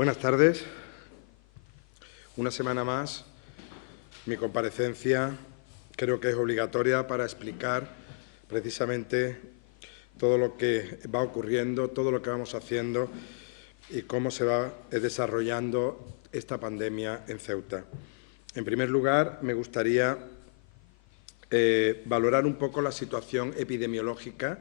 Buenas tardes. Una semana más, mi comparecencia creo que es obligatoria para explicar precisamente todo lo que va ocurriendo, todo lo que vamos haciendo y cómo se va desarrollando esta pandemia en Ceuta. En primer lugar, me gustaría valorar un poco la situación epidemiológica,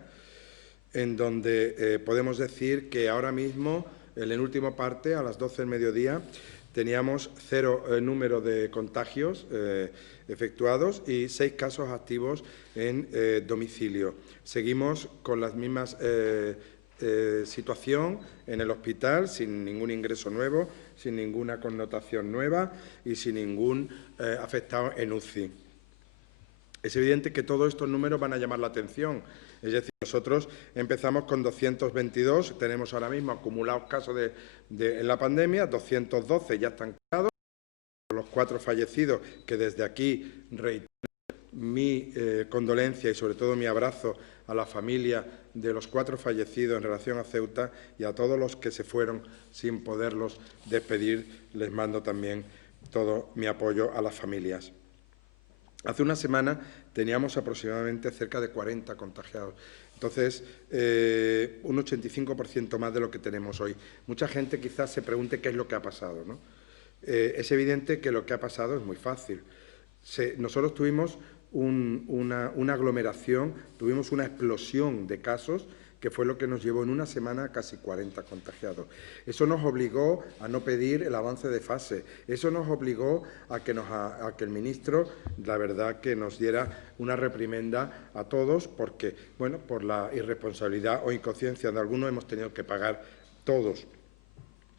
en donde podemos decir que ahora mismo, en el último parte, a las 12 del mediodía, teníamos 0 número de contagios efectuados y 6 casos activos en domicilio. Seguimos con las mismas situación en el hospital, sin ningún ingreso nuevo, sin ninguna connotación nueva y sin ningún afectado en UCI. Es evidente que todos estos números van a llamar la atención. Es decir, nosotros empezamos con 222, tenemos ahora mismo acumulados casos en la pandemia, 212 ya están curados, los 4 fallecidos, que desde aquí reitero mi condolencia y sobre todo mi abrazo a la familia de los 4 fallecidos en relación a Ceuta y a todos los que se fueron sin poderlos despedir, les mando también todo mi apoyo a las familias. Hace una semana teníamos aproximadamente cerca de 40 contagiados. Entonces, un 85% más de lo que tenemos hoy. Mucha gente quizás se pregunte qué es lo que ha pasado, ¿no? Es evidente que lo que ha pasado es muy fácil. Nosotros tuvimos una aglomeración, tuvimos una explosión de casos que fue lo que nos llevó en una semana a casi 40 contagiados. Eso nos obligó a no pedir el avance de fase, eso nos obligó a que el ministro, la verdad, que nos diera una reprimenda a todos, porque, bueno, por la irresponsabilidad o inconsciencia de algunos hemos tenido que pagar todos.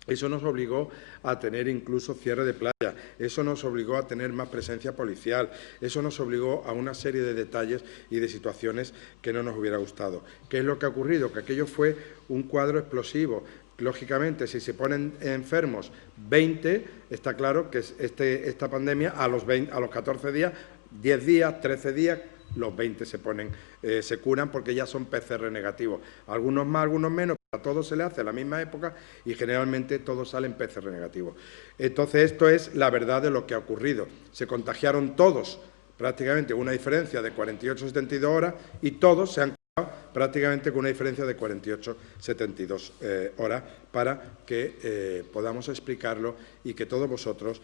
Eso nos obligó a tener incluso cierre de playa, eso nos obligó a tener más presencia policial, eso nos obligó a una serie de detalles y de situaciones que no nos hubiera gustado. ¿Qué es lo que ha ocurrido? Que aquello fue un cuadro explosivo. Lógicamente, si se ponen enfermos 20, está claro que esta pandemia a los 14 días, 10 días, 13 días, los 20 se curan porque ya son PCR negativos. Algunos más, algunos menos. A todos se le hace a la misma época y generalmente todos salen PCR negativos. Entonces, esto es la verdad de lo que ha ocurrido. Se contagiaron todos, prácticamente con una diferencia de 48-72 horas, y todos se han curado prácticamente con una diferencia de 48-72 horas para que podamos explicarlo y que todos vosotros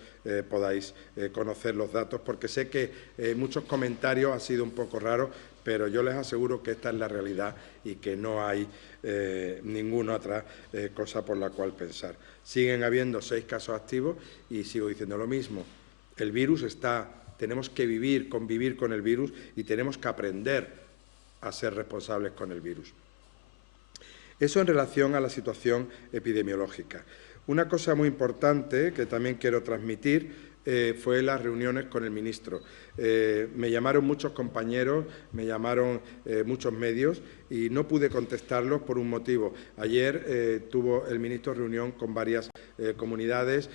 podáis conocer los datos, porque sé que muchos comentarios han sido un poco raros, pero yo les aseguro que esta es la realidad y que no hay ninguna otra cosa por la cual pensar. Siguen habiendo 6 casos activos y sigo diciendo lo mismo. El virus está, tenemos que convivir con el virus y tenemos que aprender a ser responsables con el virus. Eso en relación a la situación epidemiológica. Una cosa muy importante que también quiero transmitir fue las reuniones con el ministro. Me llamaron muchos compañeros, me llamaron muchos medios y no pude contestarlos por un motivo. Ayer tuvo el ministro reunión con varias comunidades,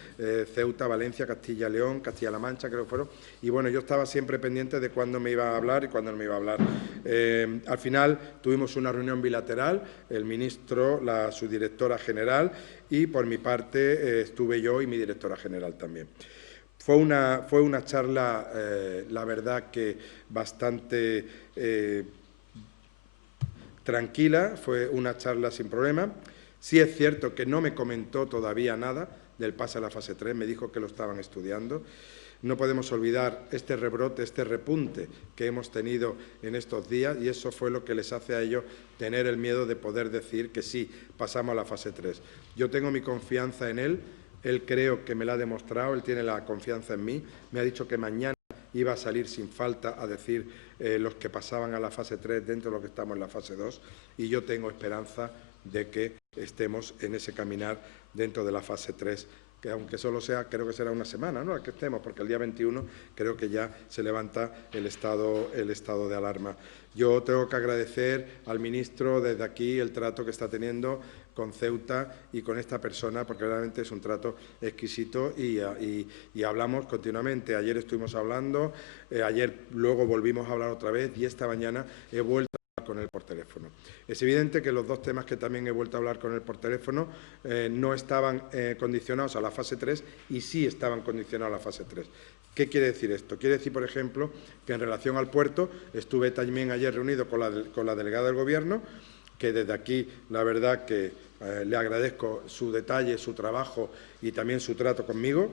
Ceuta, Valencia, Castilla y León, Castilla-La Mancha, creo que fueron, y bueno, yo estaba siempre pendiente de cuándo me iba a hablar y cuándo no me iba a hablar. Al final tuvimos una reunión bilateral, el ministro, la subdirectora general y por mi parte estuve yo y mi directora general también. Fue una charla, la verdad, que bastante tranquila, fue una charla sin problema. Sí es cierto que no me comentó todavía nada del pase a la fase 3, me dijo que lo estaban estudiando. No podemos olvidar este rebrote, este repunte que hemos tenido en estos días y eso fue lo que les hace a ellos tener el miedo de poder decir que sí, pasamos a la fase 3. Yo tengo mi confianza en él. Él creo que me la ha demostrado, él tiene la confianza en mí, me ha dicho que mañana iba a salir sin falta a decir los que pasaban a la fase 3 dentro de lo que estamos en la fase 2 y yo tengo esperanza de que estemos en ese caminar dentro de la fase 3, que aunque solo sea, creo que será una semana, ¿no?, la que estemos, porque el día 21 creo que ya se levanta el estado de alarma. Yo tengo que agradecer al ministro desde aquí el trato que está teniendo con Ceuta y con esta persona, porque realmente es un trato exquisito y hablamos continuamente. Ayer estuvimos hablando, ayer luego volvimos a hablar otra vez y esta mañana he vuelto a con él por teléfono. Es evidente que los dos temas que también he vuelto a hablar con él por teléfono no estaban condicionados a la fase 3 y sí estaban condicionados a la fase 3. ¿Qué quiere decir esto? Quiere decir, por ejemplo, que en relación al puerto estuve también ayer reunido con la delegada del Gobierno, que desde aquí la verdad que le agradezco su detalle, su trabajo y también su trato conmigo.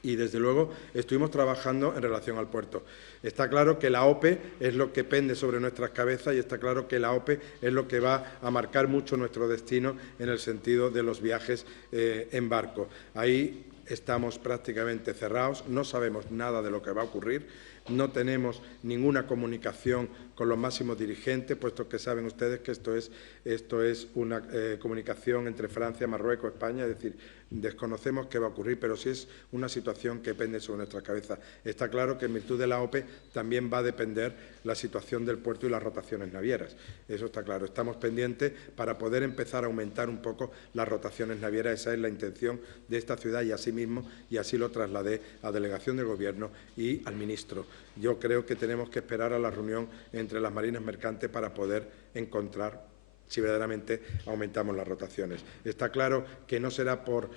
Y, desde luego, estuvimos trabajando en relación al puerto. Está claro que la OPE es lo que pende sobre nuestras cabezas y está claro que la OPE es lo que va a marcar mucho nuestro destino en el sentido de los viajes en barco. Ahí estamos prácticamente cerrados, no sabemos nada de lo que va a ocurrir, no tenemos ninguna comunicación con los máximos dirigentes, puesto que saben ustedes que esto es una comunicación entre Francia, Marruecos, España, es decir, desconocemos qué va a ocurrir, pero sí es una situación que pende sobre nuestra cabeza. Está claro que en virtud de la OPE también va a depender la situación del puerto y las rotaciones navieras. Eso está claro. Estamos pendientes para poder empezar a aumentar un poco las rotaciones navieras. Esa es la intención de esta ciudad y así lo trasladé a Delegación del Gobierno y al Ministro. Yo creo que tenemos que esperar a la reunión entre las marinas mercantes para poder encontrar si verdaderamente aumentamos las rotaciones. Está claro que no será por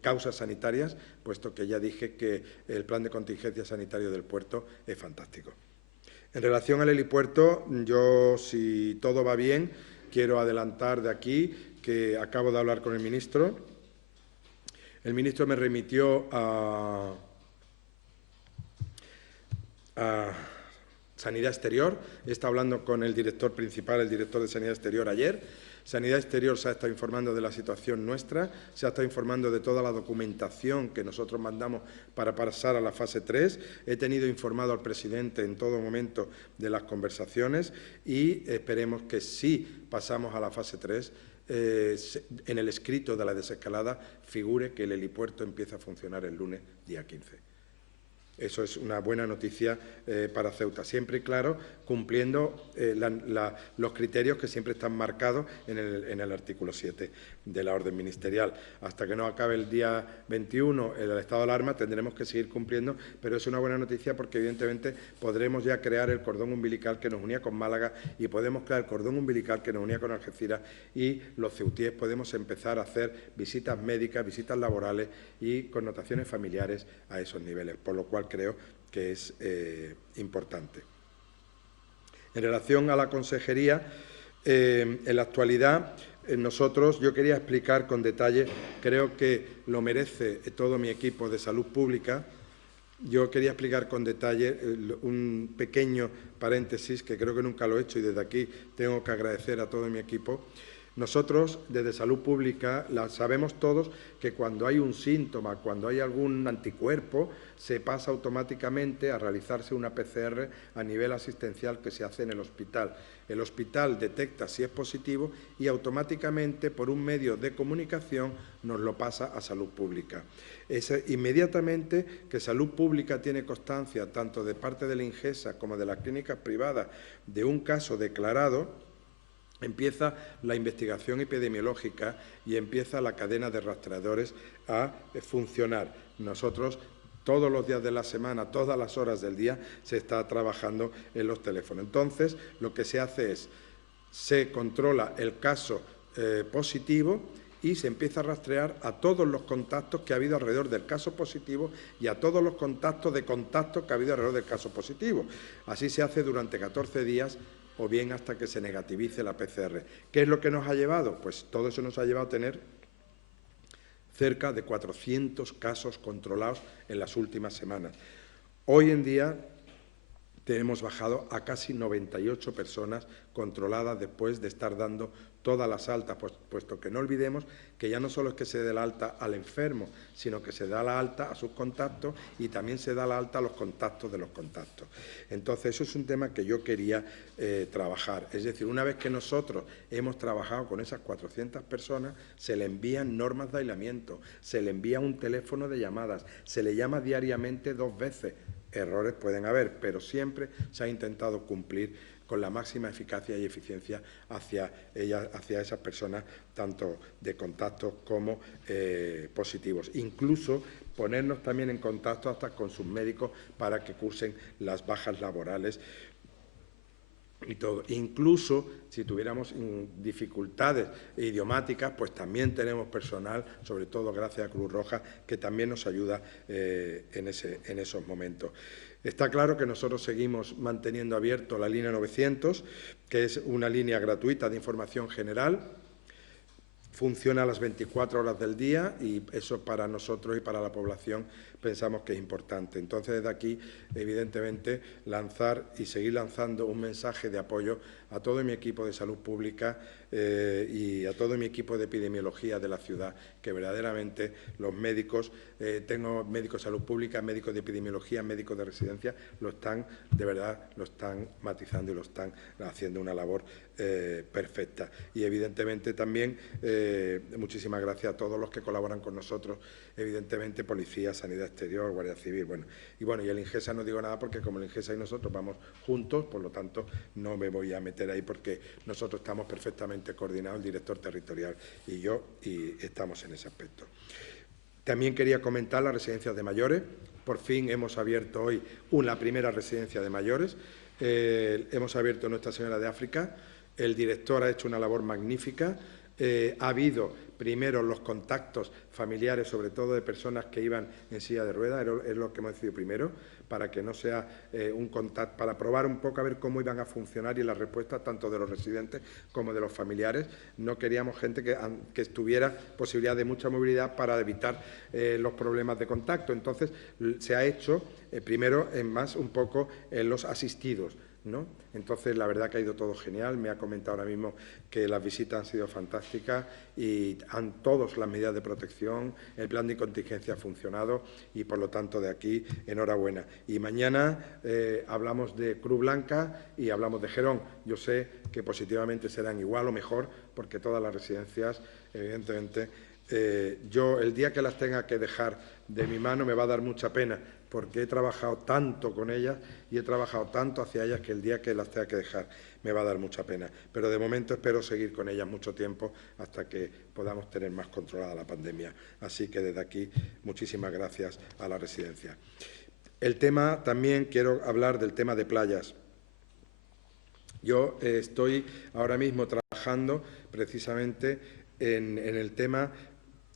causas sanitarias, puesto que ya dije que el plan de contingencia sanitario del puerto es fantástico. En relación al helipuerto, yo, si todo va bien, quiero adelantar de aquí que acabo de hablar con el ministro. El ministro me remitió a Sanidad Exterior. He estado hablando con el director principal, el director de Sanidad Exterior ayer. Sanidad Exterior se ha estado informando de la situación nuestra, se ha estado informando de toda la documentación que nosotros mandamos para pasar a la fase 3. He tenido informado al presidente en todo momento de las conversaciones y esperemos que si pasamos a la fase 3, en el escrito de la desescalada figure que el helipuerto empieza a funcionar el lunes día 15. Eso es una buena noticia para Ceuta. Siempre, claro, cumpliendo los criterios que siempre están marcados en el artículo 7 de la orden ministerial. Hasta que no acabe el día 21 el estado de alarma tendremos que seguir cumpliendo, pero es una buena noticia porque, evidentemente, podremos ya crear el cordón umbilical que nos unía con Málaga y podemos crear el cordón umbilical que nos unía con Algeciras y los ceutíes podemos empezar a hacer visitas médicas, visitas laborales y connotaciones familiares a esos niveles, por lo cual creo que es importante. En relación a la consejería, en la actualidad, yo quería explicar con detalle, creo que lo merece todo mi equipo de salud pública. Yo quería explicar con detalle un pequeño paréntesis que creo que nunca lo he hecho y desde aquí tengo que agradecer a todo mi equipo. Nosotros, desde Salud Pública, sabemos todos que cuando hay un síntoma, cuando hay algún anticuerpo, se pasa automáticamente a realizarse una PCR a nivel asistencial que se hace en el hospital. El hospital detecta si es positivo y automáticamente, por un medio de comunicación, nos lo pasa a Salud Pública. Inmediatamente que Salud Pública tiene constancia, tanto de parte de la Ingesa como de las clínicas privadas, de un caso declarado, empieza la investigación epidemiológica y empieza la cadena de rastreadores a funcionar. Nosotros, todos los días de la semana, todas las horas del día, se está trabajando en los teléfonos. Entonces, lo que se hace es, se controla el caso positivo y se empieza a rastrear a todos los contactos que ha habido alrededor del caso positivo y a todos los contactos que ha habido alrededor del caso positivo. Así se hace durante 14 días o bien hasta que se negativice la PCR. ¿Qué es lo que nos ha llevado? Pues todo eso nos ha llevado a tener cerca de 400 casos controlados en las últimas semanas. Hoy en día hemos bajado a casi 98 personas controladas después de estar dando todas las altas, puesto que no olvidemos que ya no solo es que se dé la alta al enfermo, sino que se da la alta a sus contactos y también se da la alta a los contactos de los contactos. Entonces, eso es un tema que yo quería trabajar. Es decir, una vez que nosotros hemos trabajado con esas 400 personas, se le envían normas de aislamiento, se le envía un teléfono de llamadas, se le llama diariamente 2 veces. Errores pueden haber, pero siempre se ha intentado cumplir con la máxima eficacia y eficiencia hacia esas personas, tanto de contactos como positivos. Incluso ponernos también en contacto hasta con sus médicos para que cursen las bajas laborales y todo. Incluso si tuviéramos dificultades idiomáticas, pues también tenemos personal, sobre todo gracias a Cruz Roja, que también nos ayuda en esos momentos. Está claro que nosotros seguimos manteniendo abierto la línea 900, que es una línea gratuita de información general. Funciona a las 24 horas del día y eso para nosotros y para la población pensamos que es importante. Entonces, desde aquí, evidentemente, lanzar y seguir lanzando un mensaje de apoyo a todo mi equipo de salud pública y a todo mi equipo de epidemiología de la ciudad, que verdaderamente los médicos, tengo médicos de salud pública, médicos de epidemiología, médicos de residencia, de verdad lo están matizando y lo están haciendo una labor perfecta. Y evidentemente también muchísimas gracias a todos los que colaboran con nosotros, evidentemente Policía, Sanidad Exterior, Guardia Civil, y el Ingesa no digo nada porque como el Ingesa y nosotros vamos juntos, por lo tanto no me voy a meter ahí porque nosotros estamos perfectamente coordinados, el director territorial y yo, y estamos en ese aspecto. También quería comentar las residencias de mayores. Por fin hemos abierto hoy la primera residencia de mayores. Hemos abierto Nuestra Señora de África. El director ha hecho una labor magnífica. Ha habido primero los contactos familiares, sobre todo de personas que iban en silla de ruedas, es lo que hemos decidido primero, para que no sea un contacto, para probar un poco a ver cómo iban a funcionar y las respuestas tanto de los residentes como de los familiares. No queríamos gente que tuviera posibilidad de mucha movilidad para evitar los problemas de contacto. Entonces, se ha hecho primero más un poco en los asistidos, ¿no? Entonces, la verdad que ha ido todo genial. Me ha comentado ahora mismo que las visitas han sido fantásticas y han todas las medidas de protección, el plan de contingencia ha funcionado y, por lo tanto, de aquí, enhorabuena. Y mañana hablamos de Cruz Blanca y hablamos de Gerón. Yo sé que positivamente serán igual o mejor porque todas las residencias, evidentemente, yo el día que las tenga que dejar de mi mano me va a dar mucha pena porque he trabajado tanto con ellas y he trabajado tanto hacia ellas que el día que las tenga que dejar me va a dar mucha pena. Pero de momento espero seguir con ellas mucho tiempo hasta que podamos tener más controlada la pandemia. Así que desde aquí muchísimas gracias a la residencia. El tema, también quiero hablar del tema de playas. Yo estoy ahora mismo trabajando precisamente en el tema.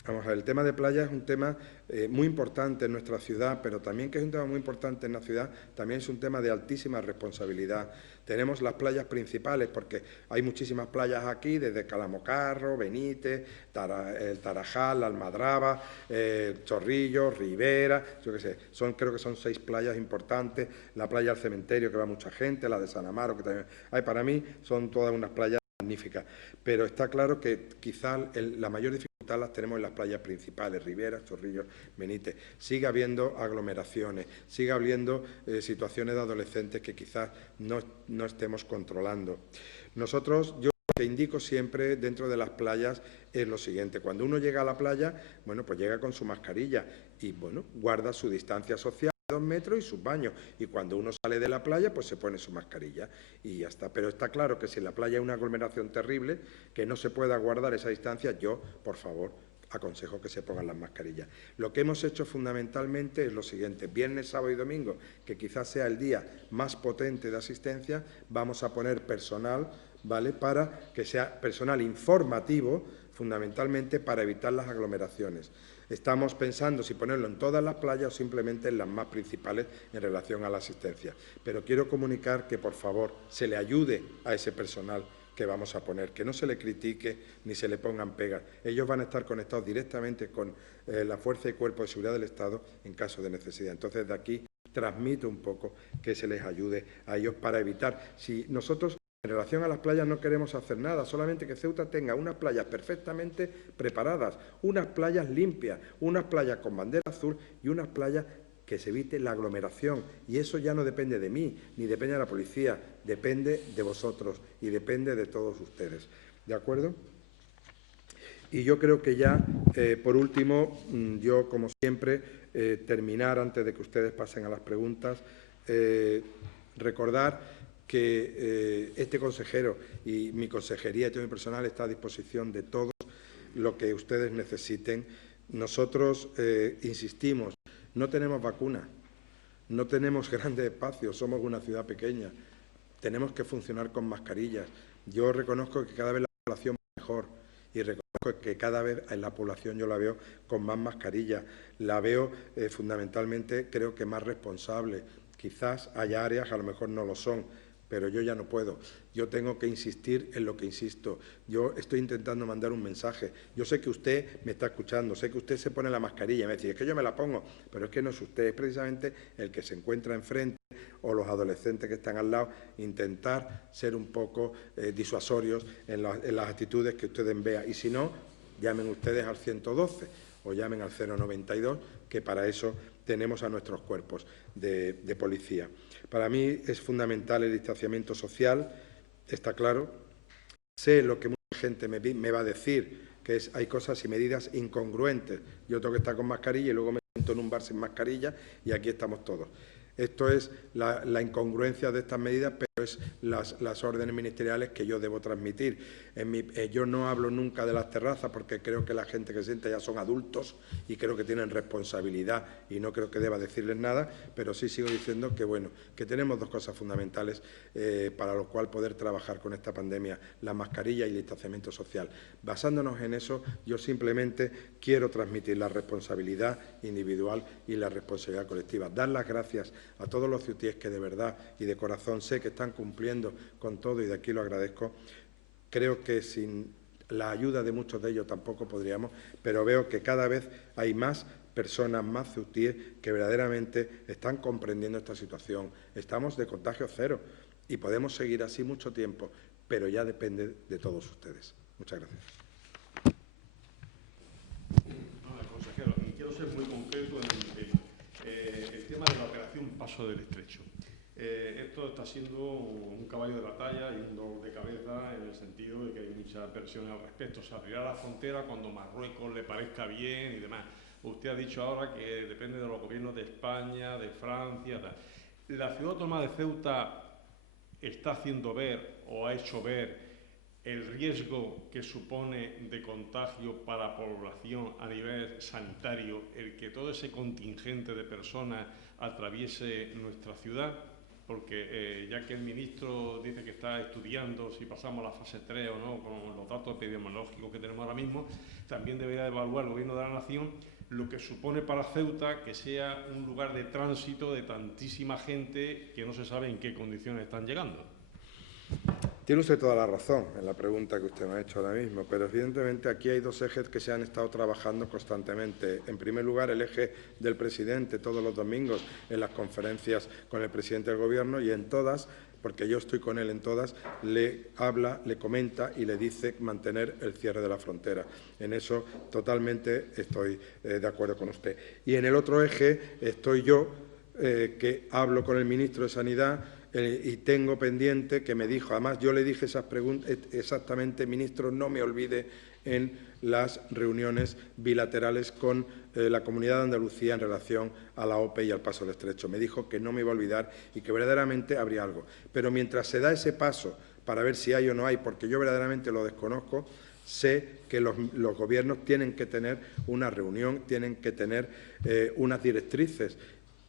Vamos a ver, el tema de playas es un tema muy importante en nuestra ciudad, pero también que es un tema muy importante en la ciudad, también es un tema de altísima responsabilidad. Tenemos las playas principales, porque hay muchísimas playas aquí, desde Calamocarro, Benítez, el Tarajal, la Almadraba, Chorrillos, Ribera, yo qué sé, creo que son 6 playas importantes, la playa del Cementerio, que va mucha gente, la de San Amaro, que también hay, para mí son todas unas playas magníficas, pero está claro que quizás la mayor dificultad las tenemos en las playas principales, Ribera, Chorrillos, Benítez. Sigue habiendo aglomeraciones, sigue habiendo situaciones de adolescentes que quizás no estemos controlando. Nosotros, yo lo que indico siempre dentro de las playas es lo siguiente: cuando uno llega a la playa, bueno, pues llega con su mascarilla y, bueno, guarda su distancia social, 2 metros y sus baños, y cuando uno sale de la playa pues se pone su mascarilla y ya está. Pero está claro que si en la playa hay una aglomeración terrible, que no se pueda guardar esa distancia, yo, por favor, aconsejo que se pongan las mascarillas. Lo que hemos hecho fundamentalmente es lo siguiente: viernes, sábado y domingo, que quizás sea el día más potente de asistencia, vamos a poner personal, ¿vale?, para que sea personal informativo, fundamentalmente para evitar las aglomeraciones. Estamos pensando si ponerlo en todas las playas o simplemente en las más principales en relación a la asistencia. Pero quiero comunicar que, por favor, se le ayude a ese personal que vamos a poner, que no se le critique ni se le pongan pegas. Ellos van a estar conectados directamente con la Fuerza y Cuerpo de Seguridad del Estado en caso de necesidad. Entonces, de aquí transmito un poco que se les ayude a ellos para evitar. Si nosotros, en relación a las playas, no queremos hacer nada, solamente que Ceuta tenga unas playas perfectamente preparadas, unas playas limpias, unas playas con bandera azul y unas playas que se evite la aglomeración. Y eso ya no depende de mí, ni depende de la policía, depende de vosotros y depende de todos ustedes. ¿De acuerdo? Y yo creo que ya, por último, yo, como siempre, terminar antes de que ustedes pasen a las preguntas, recordar que este consejero y mi consejería y todo mi personal está a disposición de todo lo que ustedes necesiten. Nosotros insistimos, no tenemos vacuna, no tenemos grandes espacios, somos una ciudad pequeña. tenemos que funcionar con mascarillas. Yo reconozco que cada vez la población va mejor y reconozco que cada vez en la población yo la veo con más mascarillas. La veo fundamentalmente, creo que más responsable. Quizás haya áreas que a lo mejor no lo son, pero yo ya no puedo. Yo tengo que insistir en lo que insisto. Yo estoy intentando mandar un mensaje. Yo sé que usted me está escuchando, sé que usted se pone la mascarilla y me dice, es que yo me la pongo, pero es que no es usted, es precisamente el que se encuentra enfrente o los adolescentes que están al lado, intentar ser un poco disuasorios en las actitudes que ustedes vean. Y si no, llamen ustedes al 112 o llamen al 092, que para eso tenemos a nuestros cuerpos de policía. Para mí es fundamental el distanciamiento social, está claro. Sé lo que mucha gente me va a decir, que hay cosas y medidas incongruentes. Yo tengo que estar con mascarilla y luego me siento en un bar sin mascarilla y aquí estamos todos. Esto es la incongruencia de estas medidas, pero es las órdenes ministeriales que yo debo transmitir. Yo no hablo nunca de las terrazas porque creo que la gente que siente ya son adultos y creo que tienen responsabilidad y no creo que deba decirles nada, pero sí sigo diciendo que, bueno, que tenemos dos cosas fundamentales para lo cual poder trabajar con esta pandemia, la mascarilla y el distanciamiento social. Basándonos en eso, yo simplemente quiero transmitir la responsabilidad individual y la responsabilidad colectiva. Dar las gracias a todos los ceutíes que de verdad y de corazón sé que están cumpliendo con todo y de aquí lo agradezco. Creo que sin la ayuda de muchos de ellos tampoco podríamos, pero veo que cada vez hay más personas, más ceutíes que verdaderamente están comprendiendo esta situación. Estamos de contagio cero y podemos seguir así mucho tiempo, pero ya depende de todos ustedes. Muchas gracias. Consejero, y quiero ser muy concreto en el tema de la operación Paso del Estrecho. Esto está siendo un caballo de batalla y un dolor de cabeza en el sentido de que hay muchas versiones al respecto. Se abrirá la frontera cuando Marruecos le parezca bien y demás. Usted ha dicho ahora que depende de los gobiernos de España, de Francia, tal. La ciudad autónoma de Ceuta está haciendo ver o ha hecho ver el riesgo que supone de contagio para la población a nivel sanitario el que todo ese contingente de personas atraviese nuestra ciudad, porque ya que el ministro dice que está estudiando si pasamos a la fase 3 o no con los datos epidemiológicos que tenemos ahora mismo, también debería evaluar el Gobierno de la Nación lo que supone para Ceuta que sea un lugar de tránsito de tantísima gente que no se sabe en qué condiciones están llegando. Tiene usted toda la razón en la pregunta que usted me ha hecho ahora mismo, pero evidentemente aquí hay dos ejes que se han estado trabajando constantemente. En primer lugar, el eje del presidente todos los domingos en las conferencias con el presidente del Gobierno y en todas, porque yo estoy con él en todas, le habla, le comenta y le dice mantener el cierre de la frontera. En eso totalmente estoy de acuerdo con usted. Y en el otro eje estoy yo, que hablo con el ministro de Sanidad, y tengo pendiente que me dijo, además yo le dije esas preguntas exactamente, ministro, no me olvide en las reuniones bilaterales con la Comunidad de Andalucía en relación a la OPE y al Paso del Estrecho. Me dijo que no me iba a olvidar y que verdaderamente habría algo. Pero mientras se da ese paso para ver si hay o no hay, porque yo verdaderamente lo desconozco, sé que los gobiernos tienen que tener una reunión, tienen que tener unas directrices.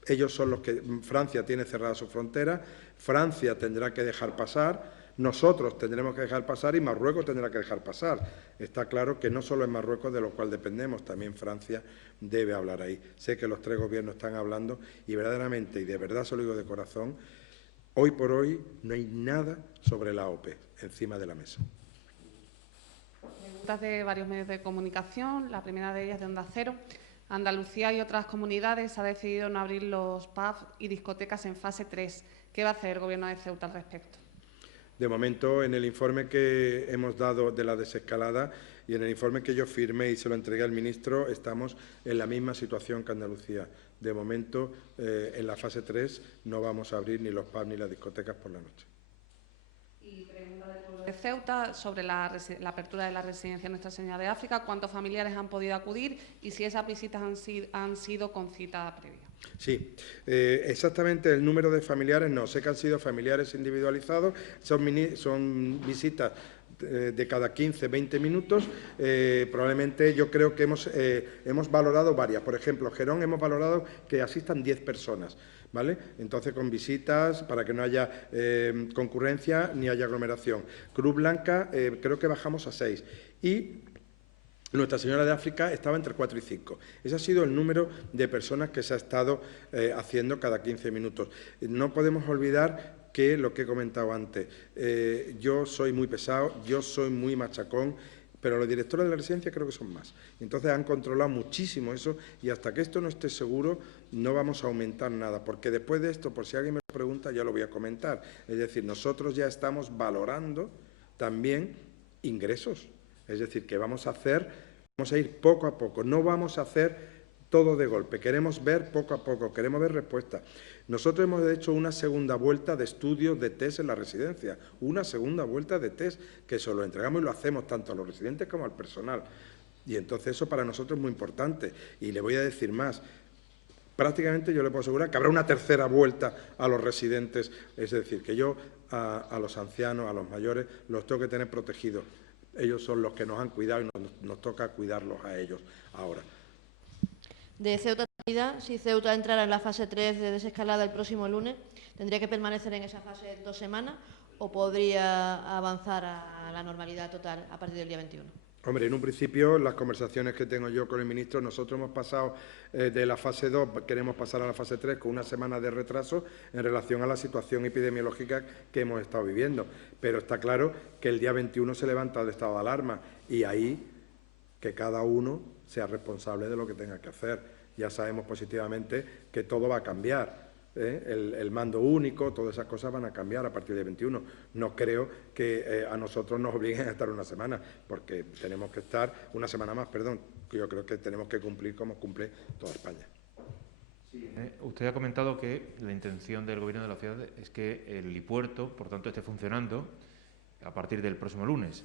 Ellos son los que Francia tiene cerrada su frontera, Francia tendrá que dejar pasar, nosotros tendremos que dejar pasar y Marruecos tendrá que dejar pasar. Está claro que no solo es Marruecos de lo cual dependemos, también Francia debe hablar ahí. Sé que los tres gobiernos están hablando y verdaderamente, y de verdad se lo digo de corazón, hoy por hoy no hay nada sobre la OPE encima de la mesa. Preguntas de varios medios de comunicación, la primera de ellas de Onda Cero. Andalucía y otras comunidades ha decidido no abrir los pubs y discotecas en fase 3. ¿Qué va a hacer el Gobierno de Ceuta al respecto? De momento, en el informe que hemos dado de la desescalada y en el informe que yo firmé y se lo entregué al ministro, estamos en la misma situación que Andalucía. De momento, en la fase 3 no vamos a abrir ni los pubs ni las discotecas por la noche. Y pregunta del pueblo de Ceuta sobre la apertura de la residencia Nuestra Señora de África. ¿Cuántos familiares han podido acudir y si esas visitas han sido con cita previa? Sí, exactamente el número de familiares no. Sé que han sido familiares individualizados, son visitas de cada 15, 20 minutos, probablemente yo creo que hemos valorado varias. Por ejemplo, Gerón hemos valorado que asistan 10 personas, ¿vale? Entonces, con visitas para que no haya concurrencia ni haya aglomeración. Cruz Blanca creo que bajamos a 6 y Nuestra Señora de África estaba entre 4 y 5. Ese ha sido el número de personas que se ha estado haciendo cada 15 minutos. No podemos olvidar que lo que he comentado antes, yo soy muy pesado, yo soy muy machacón, pero los directores de la residencia creo que son más. Entonces han controlado muchísimo eso y hasta que esto no esté seguro no vamos a aumentar nada, porque después de esto, por si alguien me lo pregunta, ya lo voy a comentar. Es decir, nosotros ya estamos valorando también ingresos. Es decir, que vamos a ir poco a poco, no vamos a hacer todo de golpe, queremos ver poco a poco, queremos ver respuestas. Nosotros hemos hecho una segunda vuelta de estudios de test en la residencia, una segunda vuelta de test que se lo entregamos y lo hacemos tanto a los residentes como al personal. Y entonces eso para nosotros es muy importante. Y le voy a decir más, prácticamente yo le puedo asegurar que habrá una tercera vuelta a los residentes, es decir, que yo a los ancianos, a los mayores, los tengo que tener protegidos. Ellos son los que nos han cuidado y nos toca cuidarlos a ellos ahora. De Ceuta, si Ceuta entrara en la fase 3 de desescalada el próximo lunes, ¿tendría que permanecer en esa fase 2 semanas o podría avanzar a la normalidad total a partir del día 21? Hombre, en un principio, las conversaciones que tengo yo con el ministro, nosotros hemos pasado de la fase 2, queremos pasar a la fase 3 con una semana de retraso en relación a la situación epidemiológica que hemos estado viviendo. Pero está claro que el día 21 se levanta el estado de alarma y ahí que cada uno sea responsable de lo que tenga que hacer. Ya sabemos positivamente que todo va a cambiar. El mando único, todas esas cosas van a cambiar a partir del 21. No creo que a nosotros nos obliguen a estar una semana, porque tenemos que estar una semana más, perdón. Yo creo que tenemos que cumplir como cumple toda España. Sí, usted ha comentado que la intención del Gobierno de la ciudad es que el helipuerto, por tanto, esté funcionando a partir del próximo lunes.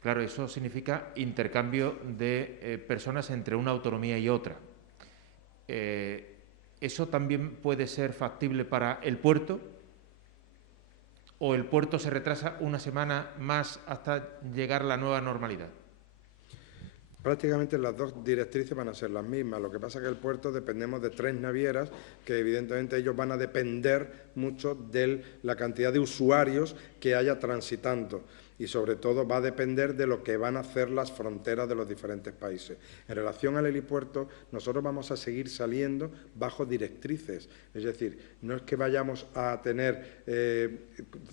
Claro, eso significa intercambio de personas entre una autonomía y otra. ¿Eso también puede ser factible para el puerto? ¿O el puerto se retrasa una semana más hasta llegar a la nueva normalidad? Prácticamente las dos directrices van a ser las mismas. Lo que pasa es que el puerto dependemos de 3 navieras, que evidentemente ellos van a depender mucho de la cantidad de usuarios que haya transitando. Y sobre todo va a depender de lo que van a hacer las fronteras de los diferentes países. En relación al helipuerto, nosotros vamos a seguir saliendo bajo directrices. Es decir, no es que vayamos a tener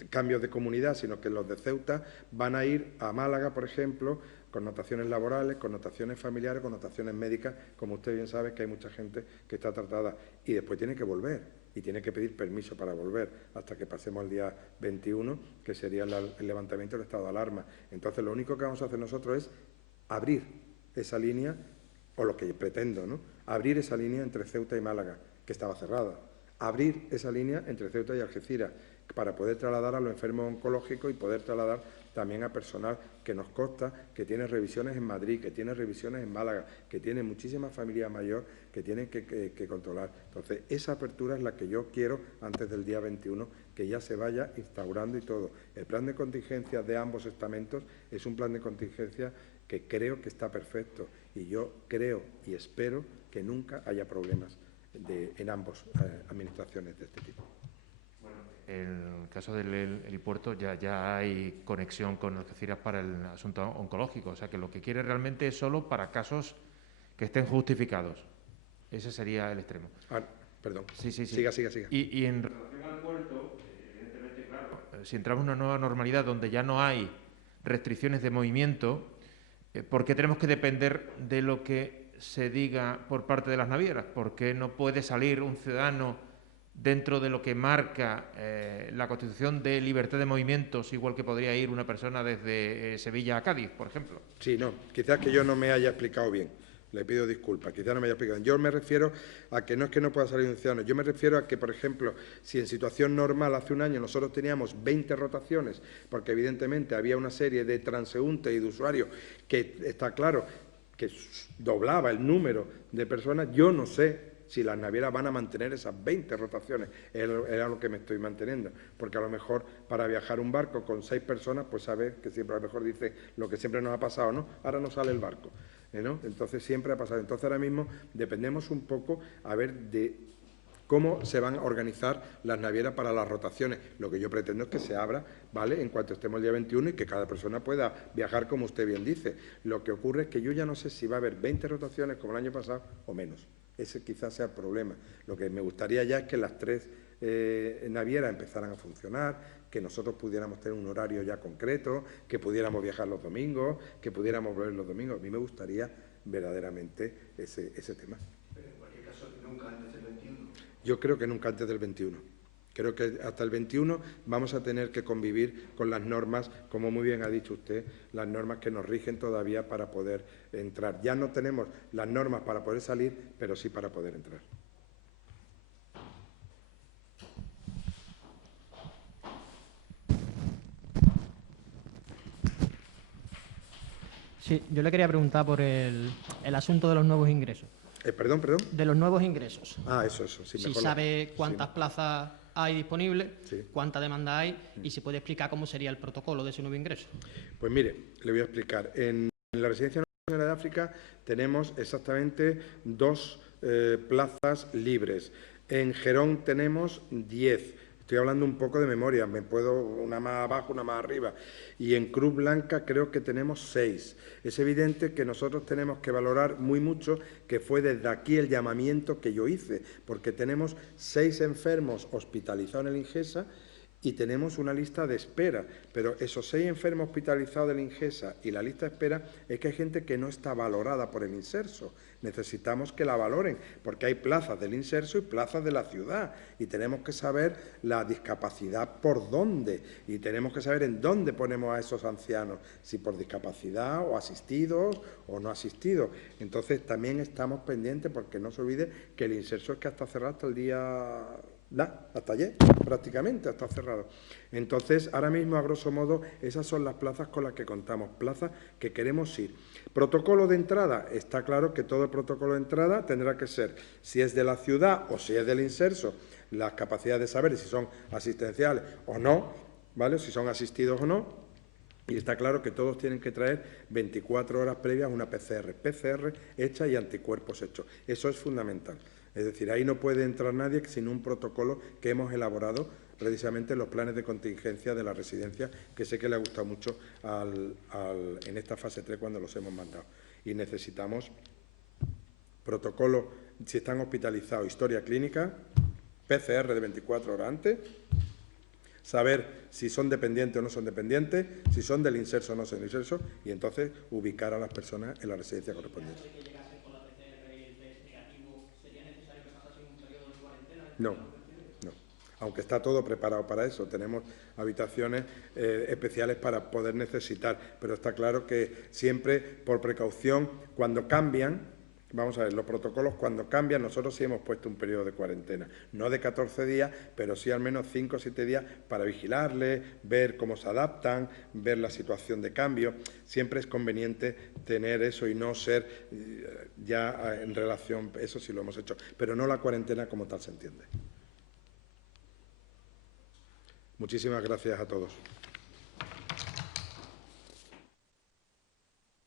cambios de comunidad, sino que los de Ceuta van a ir a Málaga, por ejemplo, connotaciones laborales, connotaciones familiares, connotaciones médicas, como usted bien sabe que hay mucha gente que está tratada y después tiene que volver y tiene que pedir permiso para volver hasta que pasemos el día 21, que sería el levantamiento del estado de alarma. Entonces, lo único que vamos a hacer nosotros es abrir esa línea, o lo que pretendo, ¿no? Abrir esa línea entre Ceuta y Málaga, que estaba cerrada. Abrir esa línea entre Ceuta y Algeciras, para poder trasladar a los enfermos oncológicos y poder trasladar también a personal que nos consta que tiene revisiones en Madrid, que tiene revisiones en Málaga, que tiene muchísima familia mayor que tienen que controlar. Entonces, esa apertura es la que yo quiero antes del día 21, que ya se vaya instaurando y todo. El plan de contingencia de ambos estamentos es un plan de contingencia que creo que está perfecto y yo creo y espero que nunca haya problemas en ambas administraciones de este tipo. En el caso del helipuerto ya hay conexión con Algeciras para el asunto oncológico, o sea que lo que quiere realmente es solo para casos que estén justificados. Ese sería el extremo. Perdón. Sí. Siga. Y en relación al puerto, evidentemente, claro, si entramos en una nueva normalidad donde ya no hay restricciones de movimiento, ¿por qué tenemos que depender de lo que se diga por parte de las navieras? ¿Por qué no puede salir un ciudadano dentro de lo que marca la Constitución de libertad de movimientos, igual que podría ir una persona desde Sevilla a Cádiz, por ejemplo? Sí, no, quizás que yo no me haya explicado bien. Le pido disculpas, quizás no me haya explicado. Yo me refiero a que no es que no pueda salir un ciudadano, yo me refiero a que, por ejemplo, si en situación normal hace un año nosotros teníamos 20 rotaciones, porque evidentemente había una serie de transeúntes y de usuarios que está claro que doblaba el número de personas, yo no sé si las navieras van a mantener esas 20 rotaciones. Era lo que me estoy manteniendo, porque a lo mejor para viajar un barco con 6 personas, pues sabes que siempre a lo mejor dice lo que siempre nos ha pasado, ¿no? Ahora no sale el barco, ¿no? Entonces siempre ha pasado. Entonces ahora mismo dependemos un poco a ver de cómo se van a organizar las navieras para las rotaciones. Lo que yo pretendo es que se abra, ¿vale?, en cuanto estemos el día 21 y que cada persona pueda viajar como usted bien dice. Lo que ocurre es que yo ya no sé si va a haber 20 rotaciones como el año pasado o menos. Ese quizás sea el problema. Lo que me gustaría ya es que las 3 navieras empezaran a funcionar, que nosotros pudiéramos tener un horario ya concreto, que pudiéramos viajar los domingos, que pudiéramos volver los domingos. A mí me gustaría verdaderamente ese tema. Pero en cualquier caso, nunca antes del 21. Yo creo que nunca antes del 21. Creo que hasta el 21 vamos a tener que convivir con las normas, como muy bien ha dicho usted, las normas que nos rigen todavía para poder entrar. Ya no tenemos las normas para poder salir, pero sí para poder entrar. Sí, yo le quería preguntar por el asunto de los nuevos ingresos. Perdón. De los nuevos ingresos. Eso. Sí, si sabe cuántas plazas hay disponibles, sí, cuánta demanda hay y si puede explicar cómo sería el protocolo de ese nuevo ingreso. Pues mire, le voy a explicar. En la Residencia Nacional de África tenemos exactamente 2 plazas libres. En Gerón tenemos 10. Estoy hablando un poco de memoria, una más abajo, una más arriba. Y en Cruz Blanca creo que tenemos 6. Es evidente que nosotros tenemos que valorar muy mucho que fue desde aquí el llamamiento que yo hice, porque tenemos 6 enfermos hospitalizados en el Ingesa y tenemos una lista de espera, pero esos 6 enfermos hospitalizados del Ingesa y la lista de espera es que hay gente que no está valorada por el Inserso. Necesitamos que la valoren, porque hay plazas del Inserso y plazas de la ciudad, y tenemos que saber la discapacidad por dónde, y tenemos que saber en dónde ponemos a esos ancianos, si por discapacidad o asistidos o no asistidos. Entonces también estamos pendientes, porque no se olvide que el Inserso es que está cerrado hasta el día... hasta ayer, prácticamente, está cerrado. Entonces, ahora mismo, a grosso modo, esas son las plazas con las que contamos, plazas que queremos ir. Protocolo de entrada, está claro que todo el protocolo de entrada tendrá que ser, si es de la ciudad o si es del Inserso, las capacidades de saber si son asistenciales o no, ¿vale?, si son asistidos o no. Y está claro que todos tienen que traer 24 horas previas una PCR hecha y anticuerpos hechos. Eso es fundamental. Es decir, ahí no puede entrar nadie sin un protocolo que hemos elaborado precisamente en los planes de contingencia de la residencia, que sé que le ha gustado mucho en esta fase 3 cuando los hemos mandado. Y necesitamos protocolo, si están hospitalizados, historia clínica, PCR de 24 horas antes, saber si son dependientes o no son dependientes, si son del Inserso o no son del Inserso, y entonces ubicar a las personas en la residencia correspondiente. No. Aunque está todo preparado para eso. Tenemos habitaciones especiales para poder necesitar, pero está claro que siempre, por precaución, cuando cambian, vamos a ver, los protocolos cuando cambian, nosotros sí hemos puesto un periodo de cuarentena, no de 14 días, pero sí al menos 5 o 7 días para vigilarles, ver cómo se adaptan, ver la situación de cambio. Siempre es conveniente tener eso y no ser ya en relación, eso sí lo hemos hecho, pero no la cuarentena como tal se entiende. Muchísimas gracias a todos.